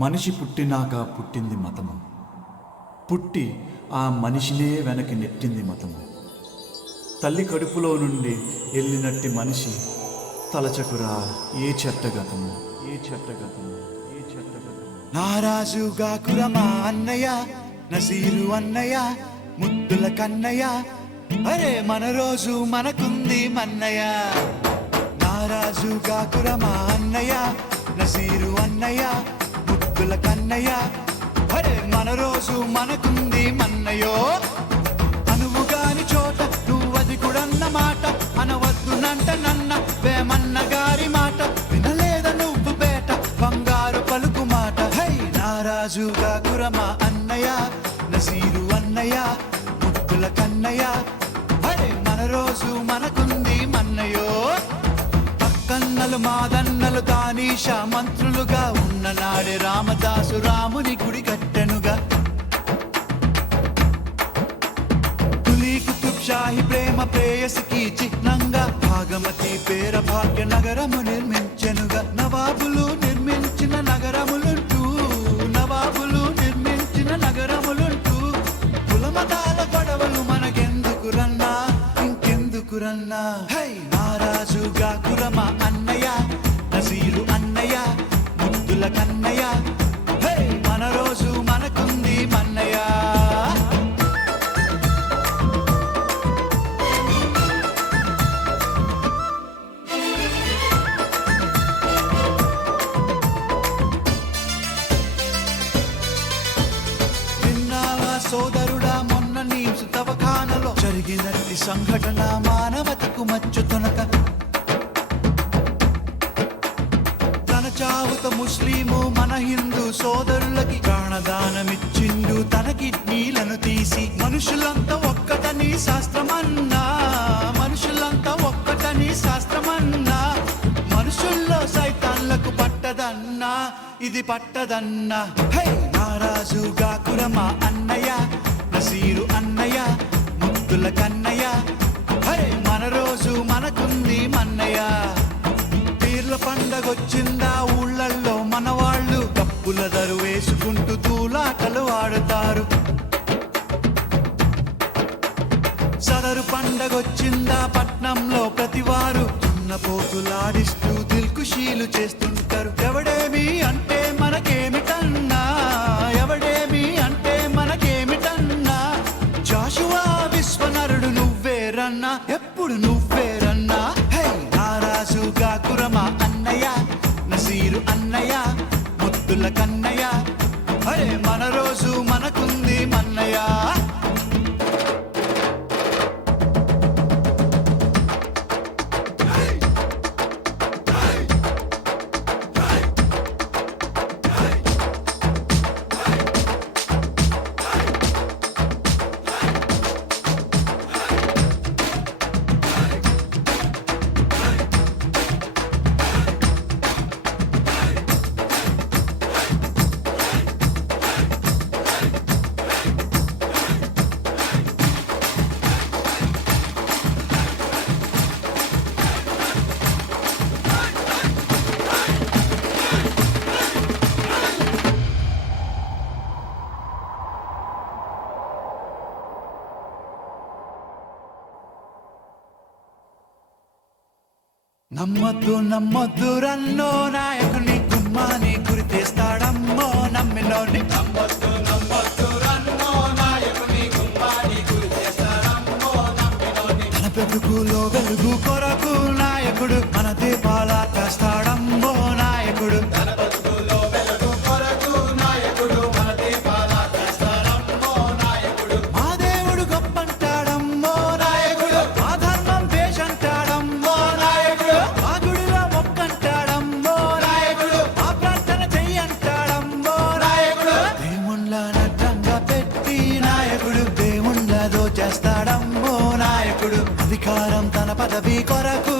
మనిషి పుట్టినాక పుట్టింది మతము, పుట్టి ఆ మనిషినే వెనక్కి నెట్టింది మతము. తల్లి కడుపులో నుండి వెళ్ళినట్టి మనిషి తలచకురా ఏ చెట్టగతము, ఏ చెట్టగతము, ఏ చెట్టగతము. నారాజుగా కురమా అన్నయ్య, నసీరు అన్నయ్య, ముద్దుల కన్నయ్య, అరే మన రోజు మనకుంది మన్నయ్య. నారాజుగా కురమా అన్నయ్య, నసీరు అన్నయ్య, ముద్దుల కన్నయ్య, అరే మన రోజు మనకుంది మన్నయ్యో. అనువుగాని చోట నువ్వది కూడన్న మాట, అనవద్దునంట నన్న వేమన్న గారి మాట, వినలేద నువ్వు బేట బంగారు పలుకు మాట. హై నారాజుగా కురమా అన్నయ్య, నసీరు అన్నయ్య, ముద్దుల కన్నయ్య, అరే మన రోజు మనకుంది మన్నయ్యో. పక్కన్నలు మాదన్నలు తానీష మంత్రులుగా ఉన్న నాడే రామదాసు రాముని గుడి కట్టెనుగా. కులీ కుతుబ్ షాహి ప్రేమ ప్రేయసికి చిహ్నంగా భాగమతి పేర భాగ్య నగరము నిర్మించెనుగా. నవాబులు నిర్మించిన నగరములుంటూ, నవాబులు నిర్మించిన నగరములుంటూ, కులమతాల గొడవలు మనకెందుకురన్నా, ఇంకెందుకురన్నా. హై నారాజుగా కురమా అన్నయ్య, నసీరు అన్నయ్య, ముద్దుల కన్నయ్య, హై మన రోజు మనకుంది మన్నయ్య. విన్నావా సోదరుడా మొన్న నీ సుతవఖానలో జరిగినట్టి సంఘటన, మానవతకు మచ్చు తొనక. తన చావుత ముస్లిము మన హిందూ సోదరులకి ప్రాణదానమిచ్చిండు తన కిడ్నీలను తీసి. మనుషులంతా ఒక్కటని శాస్త్రమన్నా, మనుషులంతా ఒక్కటని శాస్త్రమన్నా, మనుషుల్లో సైతాన్లకు పట్టదన్నా, ఇది పట్టదన్నా. హై నారాజుగా కురమా అన్నయ్య, నసీరు అన్నయ్య, ముద్దుల కన్నయ్య, హరే మన రోజు మనకుంది మన్నయ్య. పీర్ల పండగొచ్చిందా ఊళ్ళల్లో మన వాళ్ళు డప్పుల దరు వేసుకుంటూ తూలాటలు ఆడుతారు. సదరు పండగొచ్చిందా పట్నంలో ప్రతివారు దున్నపోతులాడిస్తూ దిల్కుషీలు చేస్తుంటారు. ఎవడేమి అంటే మనకేమిటన్నా, ఎవడేమి అంటే మనకేమిటన్నా, జాషువా విశ్వనరుడు నువ్వేరన్నా, ఎప్పుడు నువ్వేరన్నా. హై నారాజుగా కురమా అన్నయ్య, నసీరు అన్నయ్య, ముద్దుల కన్నయ్య, అరే మన రోజు మనకుంది మన్నయ్య. నమ్మద్దు నమ్మద్దు రన్నో నాయకుని గుమ్మాని గురి తెస్తాడమ్మో నమ్మినోని. నమ్మద్దు నమ్మద్దు రన్నో నాయకుని గుమ్మాని గురి తెస్తాడమ్మో నమ్మినోని. తన బ్రతుకులో వెలుగు కొరకు నాయకుడు మన దీపాల తెస్తాడమ్మో నాయకుడు. తన బ్రతుకులో వెలుగు కొరకు నాయకుడు మన దీపాల తెస్తాడమ్మో నాయకుడు. మా దేవుడు గొప్పంటాడమ్మో నాయకుడు, మా ధర్మం పేషంటాడమ్మో నాయకుడు, మా గుడిలో మొక్కంటాడమ్మో నాయకుడు, మా ప్రార్థన చెయ్యంటాడమ్మో నాయకుడు. దేవుళ్ళ నడ్డంగా పెట్టి నాయకుడు దేవుళ్ళ దోచేస్తాడమ్మో నాయకుడు. అధికారం తన పదవి కొరకు